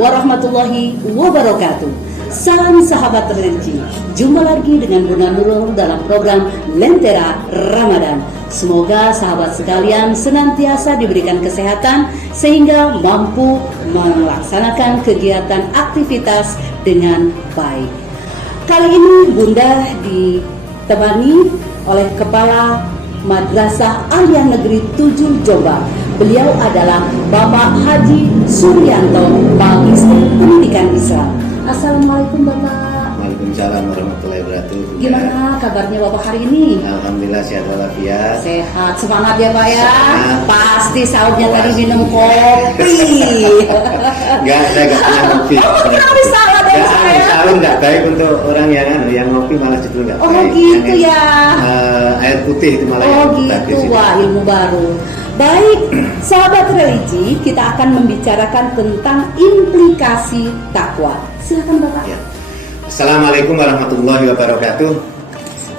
warahmatullahi wabarakatuh. Salam sahabat religi. Jumpa lagi dengan Bunda Nurul dalam program Lentera Ramadan. Semoga sahabat sekalian senantiasa diberikan kesehatan sehingga mampu melaksanakan kegiatan aktivitas dengan baik. Kali ini Bunda ditemani oleh Kepala Madrasah Aliyah Negeri 7 Jombang. Beliau adalah Bapak Haji Suryanto, Magister Pendidikan Islam. Assalamualaikum Bapak. Waalaikumsalam warahmatullahi wabarakatuh. Gimana kabarnya Bapak hari ini? Alhamdulillah sehat walafiat. Sehat, semangat ya Pak ya. Semangat. Pasti sahurnya tadi minum kopi. Enggak, saya enggak punya kopi. Tapi salah deh saya. Sahur enggak baik untuk orang yang ngopi, malah justru enggak baik. Oh gitu ya. Air putih itu malah Oh yang bagus. gitu, wah ilmu baru. Baik, sahabat religi, kita akan membicarakan tentang implikasi takwa. Silakan Bapak. Ya. Assalamualaikum warahmatullahi wabarakatuh.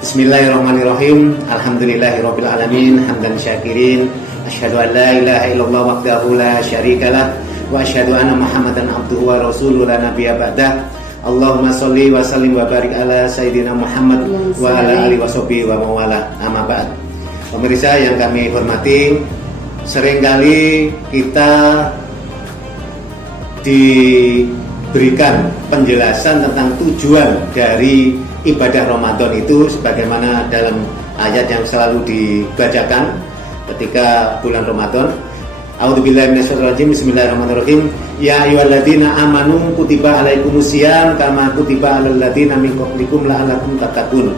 Bismillahirrahmanirrahim. Alhamdulillahirabbil alamin, hamdan syakirin. Asyhadu an la ilaha illallah wahdahu la syarikalah wa asyhadu anna Muhammadan abduhu wa rasuluhu la nabiyya ba'dah. Allahumma sholli wa sallim wa barik ala sayyidina Muhammad wa ala alihi washabihi wa mawala. Amma ba'd. Pemirsa yang kami hormati, seringkali kita diberikan penjelasan tentang tujuan dari ibadah Ramadan itu sebagaimana dalam ayat yang selalu dibacakan ketika bulan Ramadan. A'udzubillahi minasyaitonir rajim. Bismillahirrahmanirrahim. Ya ayyuhalladzina amanu kutiba alaikumusiyam kama kutiba alal ladzina min qablikum la'allakum tattaqun.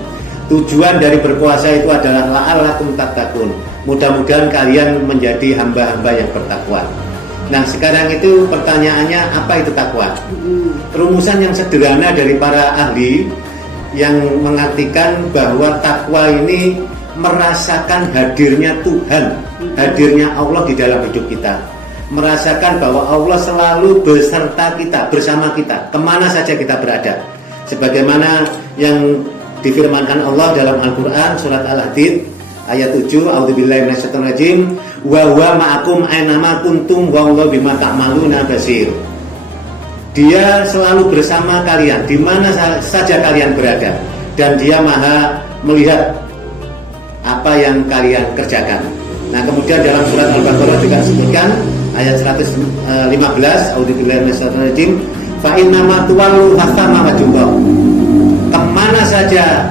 Tujuan dari berpuasa itu adalah la'allakum tattaqun. Mudah-mudahan kalian menjadi hamba-hamba yang bertakwa. Nah, sekarang itu pertanyaannya, apa itu takwa? Rumusan yang sederhana dari para ahli yang mengartikan bahwa takwa ini merasakan hadirnya Tuhan, hadirnya Allah di dalam hidup kita. Merasakan bahwa Allah selalu beserta kita, bersama kita, kemana saja kita berada. Sebagaimana yang difirmankan Allah dalam Al-Quran, surat Al-Hadid ayat 7, a'udzubillahi minasyaitonir rajim, wa huwa ma'akum aina ma kuntum wallahu bima ta'maluna basir. Dia selalu bersama kalian di mana saja kalian berada, dan Dia Maha melihat apa yang kalian kerjakan. Nah, kemudian dalam surat Al-Baqarah juga disebutkan ayat 115, a'udzubillahi minasyaitonir rajim, fa inna ma tuwallu fasama wajhullah. Kemana saja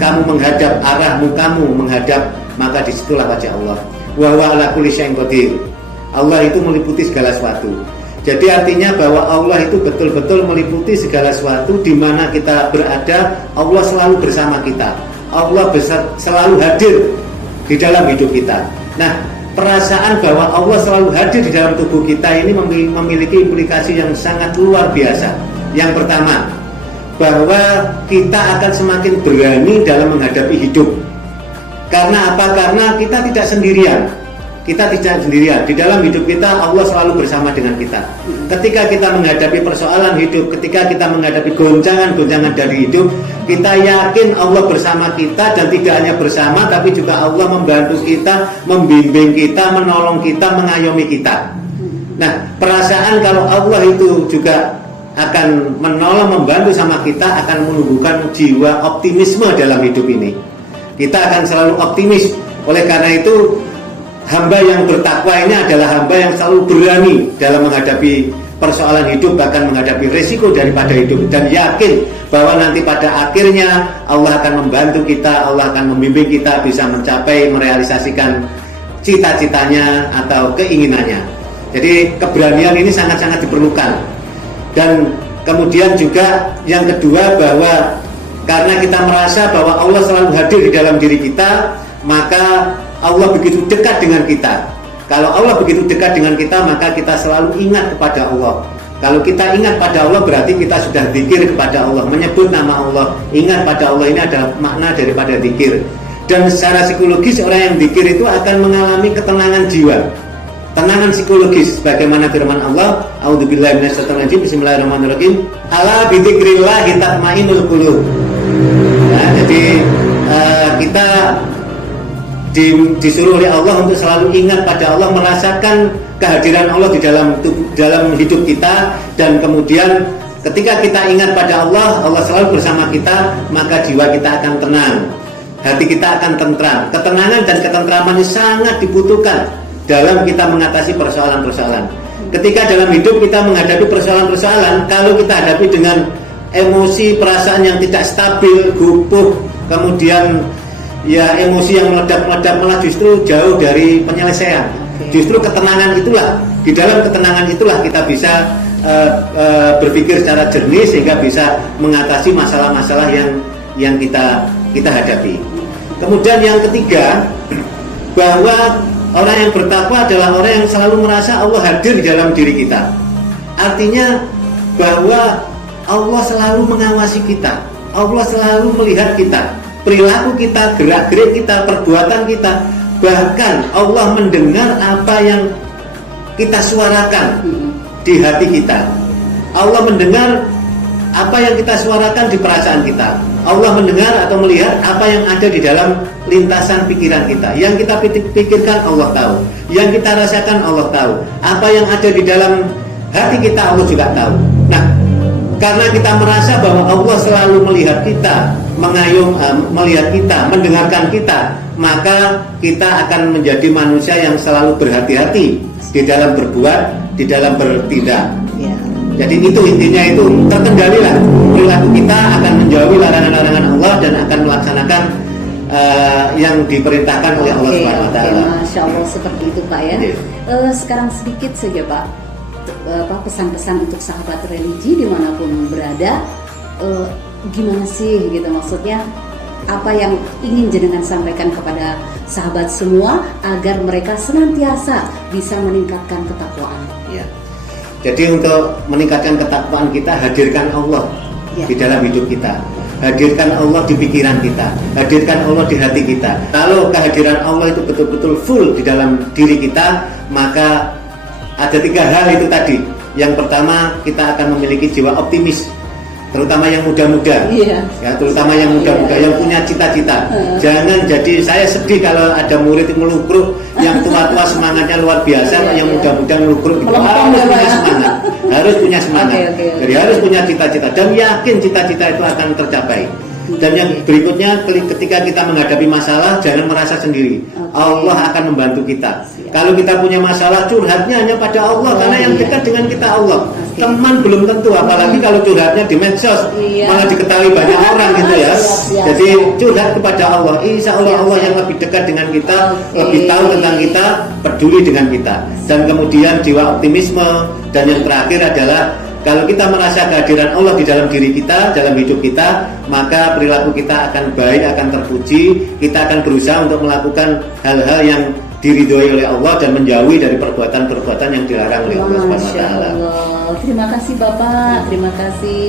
kamu menghadap, arahmu kamu menghadap, maka disitulah wajah Allah. Wa huwa ala kulli syai'in qadir. Allah itu meliputi segala sesuatu. Jadi artinya bahwa Allah itu betul-betul meliputi segala sesuatu di mana kita berada. Allah selalu bersama kita. Allah selalu hadir di dalam hidup kita. Nah, perasaan bahwa Allah selalu hadir di dalam tubuh kita ini memiliki implikasi yang sangat luar biasa. Yang pertama, bahwa kita akan semakin berani dalam menghadapi hidup. Karena apa? Karena kita tidak sendirian. Kita tidak sendirian. Di dalam hidup kita Allah selalu bersama dengan kita. Ketika kita menghadapi persoalan hidup, ketika kita menghadapi goncangan-goncangan dari hidup, kita yakin Allah bersama kita, dan tidak hanya bersama, tapi juga Allah membantu kita, membimbing kita, menolong kita, mengayomi kita. Nah, perasaan kalau Allah itu juga akan menolong, membantu sama kita, akan menumbuhkan jiwa optimisme dalam hidup ini. Kita akan selalu optimis. Oleh karena itu, hamba yang bertakwa ini adalah hamba yang selalu berani dalam menghadapi persoalan hidup, bahkan menghadapi resiko daripada hidup, dan yakin bahwa nanti pada akhirnya Allah akan membantu kita, Allah akan membimbing kita bisa mencapai, merealisasikan cita-citanya atau keinginannya. Jadi keberanian ini sangat-sangat diperlukan. Dan kemudian juga yang kedua, bahwa karena kita merasa bahwa Allah selalu hadir di dalam diri kita, maka Allah begitu dekat dengan kita. Kalau Allah begitu dekat dengan kita, maka kita selalu ingat kepada Allah. Kalau kita ingat pada Allah, berarti kita sudah zikir kepada Allah, menyebut nama Allah. Ingat pada Allah ini adalah makna daripada zikir. Dan secara psikologis orang yang zikir itu akan mengalami ketenangan jiwa, tenangan psikologis, bagaimana firman Allah, a'udzubillahi minasyaitonir rajim, bismillahirrahmanirrahim, ala bidzikrillah tatma'innul qulub. Nah, jadi kita disuruh oleh Allah untuk selalu ingat pada Allah, merasakan kehadiran Allah di dalam hidup kita, dan kemudian ketika kita ingat pada Allah, Allah selalu bersama kita, maka jiwa kita akan tenang, hati kita akan tentram. Ketenangan dan ketentraman ini sangat dibutuhkan dalam kita mengatasi persoalan-persoalan. Ketika dalam hidup kita menghadapi persoalan-persoalan, kalau kita hadapi dengan emosi, perasaan yang tidak stabil, gupuh, kemudian ya emosi yang meledak-meledak, malah justru jauh dari penyelesaian. Justru ketenangan itulah, di dalam ketenangan itulah kita bisa berpikir secara jernih sehingga bisa mengatasi masalah-masalah yang kita hadapi. Kemudian yang ketiga, bahwa orang yang bertakwa adalah orang yang selalu merasa Allah hadir di dalam diri kita. Artinya bahwa Allah selalu mengawasi kita, Allah selalu melihat kita, perilaku kita, gerak-gerik kita, perbuatan kita. Bahkan Allah mendengar apa yang kita suarakan di hati kita. Allah mendengar apa yang kita suarakan di perasaan kita. Allah mendengar atau melihat apa yang ada di dalam lintasan pikiran kita. Yang kita pikirkan Allah tahu, yang kita rasakan Allah tahu, apa yang ada di dalam hati kita Allah juga tahu. Nah, karena kita merasa bahwa Allah selalu melihat kita, melihat kita, mendengarkan kita, maka kita akan menjadi manusia yang selalu berhati-hati di dalam berbuat, di dalam bertindak. Jadi itu intinya, itu terkendalilah perilaku kita, akan menjauhi larangan-larangan Allah dan akan melaksanakan yang diperintahkan oleh Allah Subhanahu Wa Taala. Masya Allah, seperti itu Pak ya. Sekarang sedikit saja Pak, pesan-pesan untuk sahabat religi dimanapun berada, gimana sih gitu, maksudnya apa yang ingin jenengan sampaikan kepada sahabat semua agar mereka senantiasa bisa meningkatkan ketakwaan. Ya. Jadi untuk meningkatkan ketakwaan kita, hadirkan Allah di dalam hidup kita, hadirkan Allah di pikiran kita, hadirkan Allah di hati kita. Kalau kehadiran Allah itu betul-betul full di dalam diri kita, maka ada 3 hal itu tadi. Yang pertama, kita akan memiliki jiwa optimis, terutama yang muda-muda, ya, terutama yang muda-muda yang punya cita-cita. Jangan jadi, saya sedih kalau ada murid yang melukruk, yang tua-tua semangatnya luar biasa, yang muda-muda melukruk gitu. Harus punya semangat, jadi harus punya cita-cita dan yakin cita-cita itu akan tercapai. Dan yang berikutnya, ketika kita menghadapi masalah, jangan merasa sendiri. Allah akan membantu kita. Kalau kita punya masalah, curhatnya hanya pada Allah, karena yang dekat dengan kita Allah. Teman belum tentu, apalagi kalau curhatnya di medsos, malah diketahui banyak orang gitu ya. Jadi curhat kepada Allah, insya Allah Allah yang lebih dekat dengan kita, lebih tahu tentang kita, peduli dengan kita. Dan kemudian jiwa optimisme. Dan yang terakhir adalah, kalau kita merasa kehadiran Allah di dalam diri kita, dalam hidup kita, maka perilaku kita akan baik, akan terpuji. Kita akan berusaha untuk melakukan hal-hal yang diridhoi oleh Allah dan menjauhi dari perbuatan-perbuatan yang dilarang oleh Allah Subhanahu wa taala. Terima kasih Bapak, terima kasih.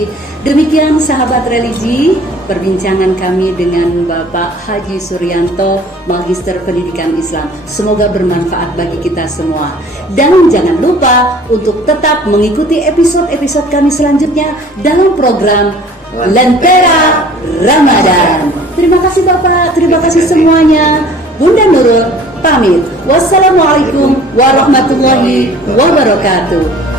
Demikian sahabat religi, perbincangan kami dengan Bapak Haji Suryanto, Magister Pendidikan Islam. Semoga bermanfaat bagi kita semua. Dan jangan lupa untuk tetap mengikuti episode-episode kami selanjutnya dalam program Lentera Ramadan. Terima kasih Bapak, terima kasih semuanya. Bunda Nurul pamit. Wassalamualaikum warahmatullahi wabarakatuh.